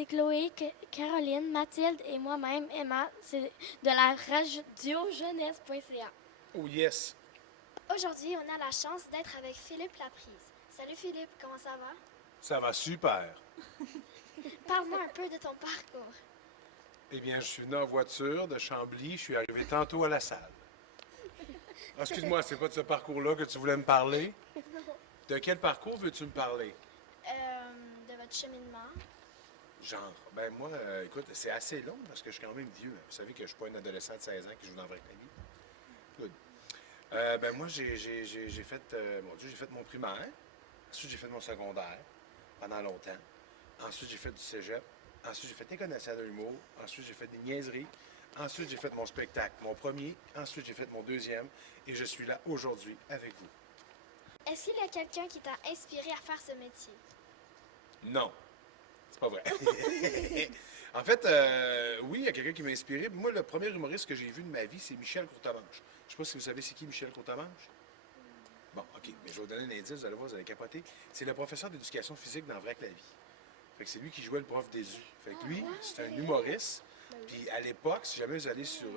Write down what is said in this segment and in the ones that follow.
c'est Chloé, Caroline, Mathilde et moi-même, Emma, c'est de la radiojeunesse.ca. Oh yes! Aujourd'hui, on a la chance d'être avec Philippe Laprise. Salut Philippe, comment ça va? Ça va super. Parle-moi un peu de ton parcours. Eh bien, je suis venu en voiture de Chambly. Je suis arrivé tantôt à la salle. Ah, excuse-moi, c'est pas de ce parcours-là que tu voulais me parler? De quel parcours veux-tu me parler? De votre cheminement. Genre, ben moi, écoute, c'est assez long parce que je suis quand même vieux. Vous savez que je suis pas un adolescent de 16 ans qui joue dans la vraie vie. Good. Ben moi, j'ai fait, mon Dieu, j'ai fait mon primaire. Ensuite, j'ai fait mon secondaire pendant longtemps. Ensuite, j'ai fait du cégep. Ensuite, j'ai fait l'École nationale de l'humour. Ensuite, j'ai fait des niaiseries. Ensuite, j'ai fait mon spectacle, mon premier. Ensuite, j'ai fait mon deuxième. Et je suis là aujourd'hui avec vous. Est-ce qu'il y a quelqu'un qui t'a inspiré à faire ce métier? Non, c'est pas vrai. En fait, oui, il y a quelqu'un qui m'a inspiré. Moi, le premier humoriste que j'ai vu de ma vie, c'est Michel Courtemanche. Je ne sais pas si vous savez c'est qui Michel Courtemanche. Bon, OK, mais je vais vous donner un indice, vous allez voir, vous allez capoter. C'est le professeur d'éducation physique dans Vrac la vie. Fait que c'est lui qui jouait le prof Désu. Fait que lui, c'est un humoriste. Puis à l'époque, si jamais vous allez sur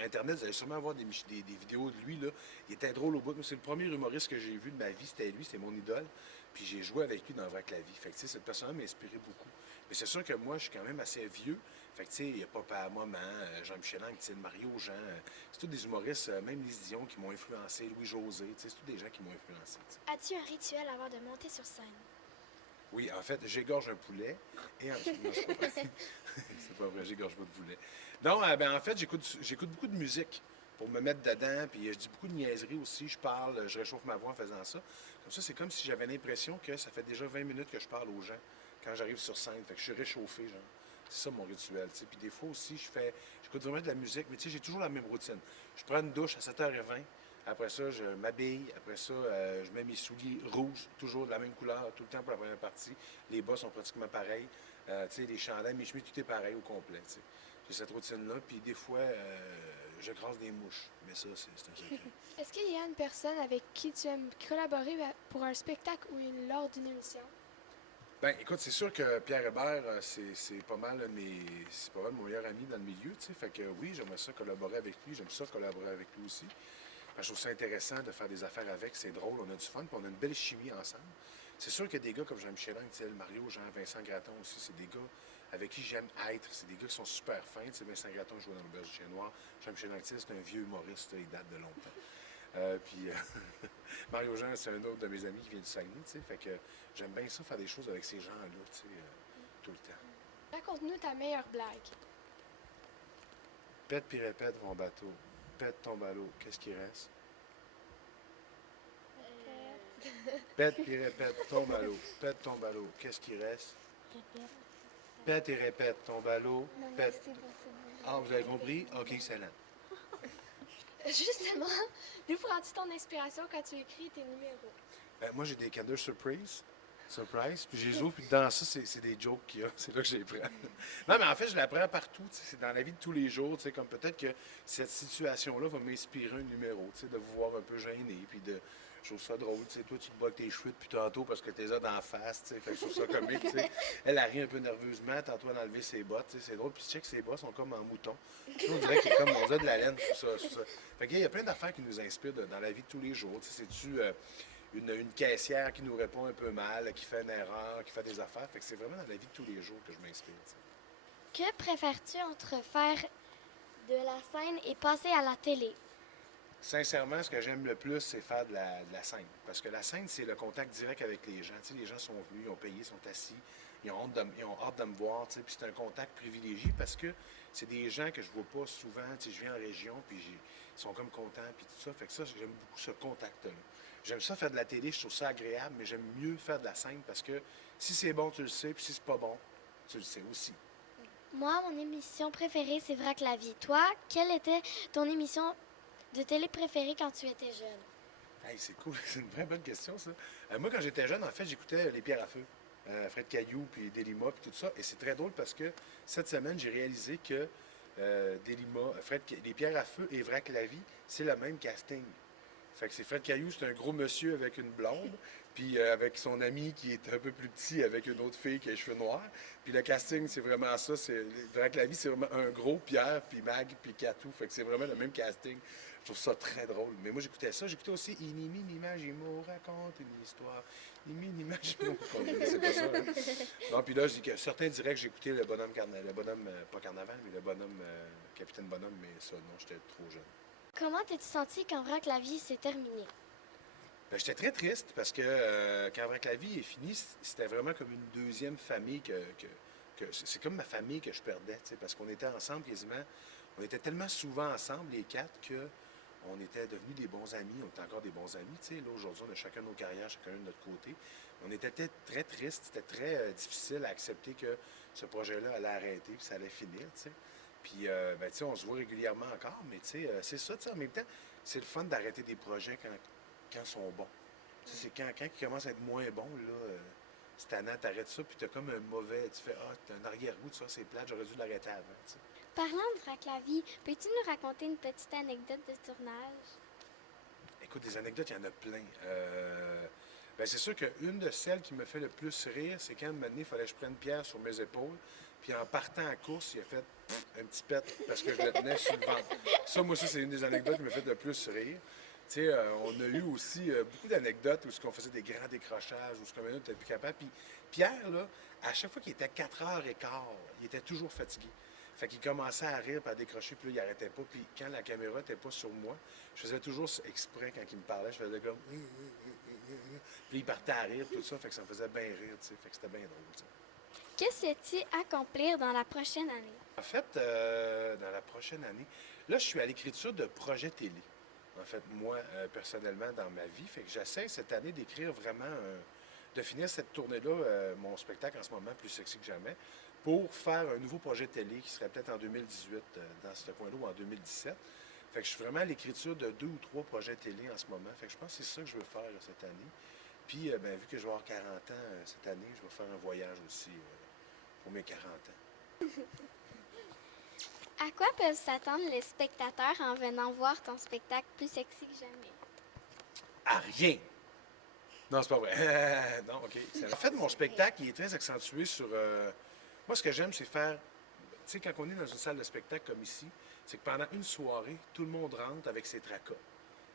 Internet, vous allez sûrement avoir des vidéos de lui, là. Il était drôle au bout. Moi, c'est le premier humoriste que j'ai vu de ma vie, c'était lui, c'était mon idole. Puis j'ai joué avec lui dans Vrac la vie. Fait que, tu sais, cette personne-là m'a inspiré beaucoup. Mais c'est sûr que moi, je suis quand même assez vieux. Fait que, tu sais, il y a Papa Maman, Jean-Michel Anctil, Mario Jean. C'est tous des humoristes, même Lise Dion, qui m'ont influencé, Louis-José. Tu sais, c'est tous des gens qui m'ont influencé. Tu sais. As-tu un rituel avant de monter sur scène? Oui, en fait, j'égorge un poulet et ensuite. Non, c'est pas vrai. C'est pas vrai, j'égorge pas de poulet. Non, ben en fait, j'écoute beaucoup de musique pour me mettre dedans, puis je dis beaucoup de niaiseries aussi, je parle, je réchauffe ma voix en faisant ça. Comme ça, c'est comme si j'avais l'impression que ça fait déjà 20 minutes que je parle aux gens quand j'arrive sur scène. Fait que je suis réchauffé, genre. C'est ça mon rituel, tu sais. Puis des fois aussi, j'écoute vraiment de la musique, mais tu sais, j'ai toujours la même routine. Je prends une douche à 7h20. Après ça, je m'habille. Après ça, je mets mes souliers rouges, toujours de la même couleur, tout le temps pour la première partie. Les bas sont pratiquement pareils. Tu sais, les chandails, mes chemises, tout est pareil au complet. Tu sais. J'ai cette routine-là. Puis des fois, je grasse des mouches. Mais ça, c'est un secret. Est-ce qu'il y a une personne avec qui tu aimes collaborer pour un spectacle ou lors d'une émission? Ben, écoute, c'est sûr que Pierre Hébert, c'est pas mal c'est pas mal mon meilleur ami dans le milieu, tu sais. Fait que oui, j'aimerais ça collaborer avec lui. J'aime ça collaborer avec lui aussi. Je trouve ça intéressant de faire des affaires avec, c'est drôle, on a du fun, puis on a une belle chimie ensemble. C'est sûr qu'il y a des gars comme Jean-Michel Anctil, Mario, Jean, Vincent Gratton aussi, c'est des gars avec qui j'aime être. C'est des gars qui sont super fins. Tu sais, Vincent Gratton joue dans l'Auberge du Chien Noir. Jean-Michel Anctil, c'est un vieux humoriste, il date de longtemps. Puis Mario Jean, c'est un autre de mes amis qui vient du Saguenay, tu sais. Fait que j'aime bien ça, faire des choses avec ces gens-là, tu sais, tout le temps. Raconte-nous ta meilleure blague. Pète puis répète mon bateau. Pète ton ballot. Qu'est-ce qui reste? Pète puis répète ton ballot. Pète ton ballot. Qu'est-ce qui reste? Pète et répète ton ballot. Pète. Ah, vous avez compris? OK, excellent. Justement, d'où prends-tu ton inspiration quand tu écris tes numéros? Moi, j'ai des Kinder Surprise. Surprise. Puis je les ouvre, puis dans ça, c'est des jokes qu'il y a. C'est là que je les prends. Non, mais en fait, je la prends partout. C'est dans la vie de tous les jours. Comme peut-être que cette situation-là va m'inspirer un numéro. De vous voir un peu gêné. Puis de. Je trouve ça drôle. Toi, tu te bats avec tes cheveux depuis tantôt parce que t'es là d'en face. Fait que je trouve ça comique. Elle rit un peu nerveusement. Tantôt, elle a enlevé ses bottes. C'est drôle. Puis tu sais que ses bottes sont comme en mouton. On dirait qu'il est comme on dirait de la laine. Tout ça. Fait qu'il y a plein d'affaires qui nous inspirent dans la vie de tous les jours. C'est-tu. Une caissière qui nous répond un peu mal, qui fait une erreur, qui fait des affaires. Fait que c'est vraiment dans la vie de tous les jours que je m'inspire. Que préfères-tu entre faire de la scène et passer à la télé? Sincèrement, ce que j'aime le plus, c'est faire de la scène. Parce que la scène, c'est le contact direct avec les gens. Les gens sont venus, ils ont payé, ils sont assis, ils ont hâte de me voir. Puis c'est un contact privilégié parce que c'est des gens que je vois pas souvent. Je viens en région, puis ils sont comme contents, puis tout ça. Fait que ça, j'aime beaucoup ce contact-là. J'aime ça faire de la télé, je trouve ça agréable, mais j'aime mieux faire de la scène parce que si c'est bon, tu le sais, puis si c'est pas bon, tu le sais aussi. Moi, mon émission préférée, c'est Vrac la vie. Toi, quelle était ton émission de télé préférée quand tu étais jeune? Hey, c'est cool, c'est une vraie bonne question, ça. Moi, quand j'étais jeune, en fait, j'écoutais Les Pierres à feu, Fred Caillou, puis Delima, puis tout ça. Et c'est très drôle parce que cette semaine, j'ai réalisé que Delima, Les Pierres à feu et Vrac la vie, c'est le même casting. Fait que c'est Fred Caillou, c'est un gros monsieur avec une blonde, puis avec son ami qui est un peu plus petit, avec une autre fille qui a les cheveux noirs. Puis le casting, c'est vraiment ça. Vrai que la vie, c'est vraiment un gros Pierre, puis Mag, puis Catou. Fait que c'est vraiment le même casting. Je trouve ça très drôle. Mais moi, j'écoutais ça. J'écoutais aussi Inimi, Nima, Gémeaux, raconte une histoire. Inimi, Nima, Gémeaux. C'est pas ça. Hein? Non, puis là, je dis que certains diraient que j'écoutais le bonhomme, pas Carnaval, mais le bonhomme, Capitaine Bonhomme, mais ça, non, j'étais trop jeune. Comment t'es-tu senti quand Vrac la vie s'est terminé? Ben, j'étais très triste parce que quand Vrac la vie est fini, c'était vraiment comme une deuxième famille c'est comme ma famille que je perdais, parce qu'on était ensemble quasiment. On était tellement souvent ensemble, les quatre, qu'on était devenus des bons amis. On était encore des bons amis. Là, aujourd'hui, on a chacun nos carrières, chacun de notre côté. On était très tristes. C'était très difficile à accepter que ce projet-là allait arrêter puis ça allait finir. T'sais. Puis, on se voit régulièrement encore, mais c'est ça. En même temps, c'est le fun d'arrêter des projets quand ils sont bons. C'est quand ils commencent à être moins bons, là, c'est tannant, t'arrêtes ça, puis t'as comme un mauvais... Tu fais, t'as un arrière-goût de ça, c'est plate, j'aurais dû l'arrêter avant. T'sais. Parlant de Vrac la vie, peux-tu nous raconter une petite anecdote de tournage? Écoute, des anecdotes, il y en a plein. C'est sûr qu'une de celles qui me fait le plus rire, c'est quand, un moment donné, il fallait que je prenne Pierre sur mes épaules, puis en partant à course, il a fait un petit pet parce que je le tenais sur le ventre. Ça, c'est une des anecdotes qui me fait le plus rire. On a eu aussi beaucoup d'anecdotes où on faisait des grands décrochages, où on n'était plus capable. Puis Pierre, là, à chaque fois qu'il était 4h15, il était toujours fatigué. Fait qu'il commençait à rire, puis à décrocher, puis là, il n'arrêtait pas. Puis quand la caméra n'était pas sur moi, je faisais toujours exprès quand il me parlait, je faisais comme... Puis il partait à rire, tout ça, fait que ça me faisait bien rire, fait que c'était bien drôle, t'sais. Que sais-tu accomplir dans la prochaine année? En fait, dans la prochaine année, là, je suis à l'écriture de projets télé. En fait, moi, personnellement, dans ma vie. Fait que j'essaie cette année d'écrire vraiment, de finir cette tournée-là, mon spectacle en ce moment, Plus sexy que jamais, pour faire un nouveau projet télé qui serait peut-être en 2018, dans ce coin-là, ou en 2017. Fait que je suis vraiment à l'écriture de 2 ou 3 projets télé en ce moment. Fait que je pense que c'est ça que je veux faire cette année. Puis, vu que je vais avoir 40 ans cette année, je vais faire un voyage aussi pour mes 40 ans. À quoi peuvent s'attendre les spectateurs en venant voir ton spectacle Plus sexy que jamais? À rien! Non, c'est pas vrai. Non, OK. En fait, mon spectacle, il est très accentué sur... Moi, ce que j'aime, c'est faire... Tu sais, quand on est dans une salle de spectacle comme ici, c'est que pendant une soirée, tout le monde rentre avec ses tracas,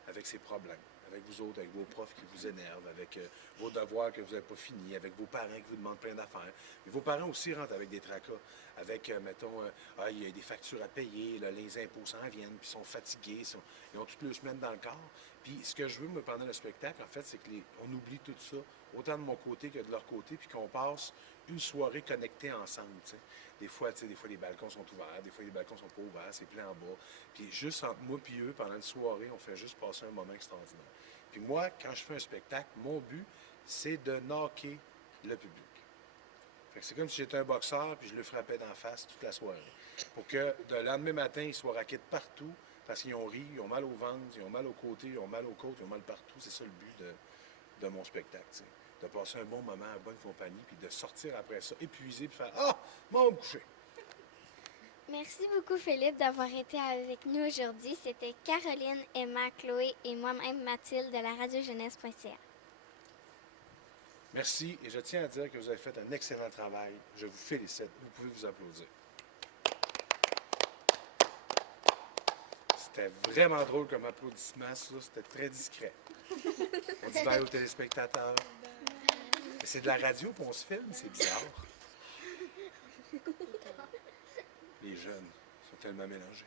avec ses problèmes, avec vous autres, avec vos profs qui vous énervent, avec vos devoirs que vous n'avez pas finis, avec vos parents qui vous demandent plein d'affaires. Mais vos parents aussi rentrent avec des tracas, avec, mettons, il y a des factures à payer, là, les impôts s'en viennent, puis ils sont fatigués, ils ont toutes les semaines dans le corps. Puis ce que je veux, moi, pendant le spectacle, en fait, c'est qu'on oublie tout ça, autant de mon côté que de leur côté, puis qu'on passe une soirée connectée ensemble, tu sais. Des fois, les balcons sont ouverts, des fois, les balcons sont pas ouverts, c'est plein en bas. Puis juste entre moi et eux, pendant une soirée, on fait juste passer un moment extraordinaire. Puis moi, quand je fais un spectacle, mon but, c'est de knocker le public. Fait que c'est comme si j'étais un boxeur, puis je le frappais d'en face toute la soirée. Pour que le lendemain matin, ils soient raqués de partout, parce qu'ils ont ri, ils ont mal au ventre, ils ont mal aux côtés, ils ont mal aux côtes, ils ont mal partout. C'est ça le but de mon spectacle, t'sais. De passer un bon moment en bonne compagnie, puis de sortir après ça épuisé, puis faire « Ah, m'en coucher! » Merci beaucoup, Philippe, d'avoir été avec nous aujourd'hui. C'était Caroline, Emma, Chloé et moi-même, Mathilde, de la radiojeunesse.ca. Merci, et je tiens à dire que vous avez fait un excellent travail. Je vous félicite. Vous pouvez vous applaudir. C'était vraiment drôle comme applaudissement, ça. C'était très discret. On dit bye aux téléspectateurs. Mais c'est de la radio, puis on se filme, c'est bizarre. Les jeunes sont tellement mélangés.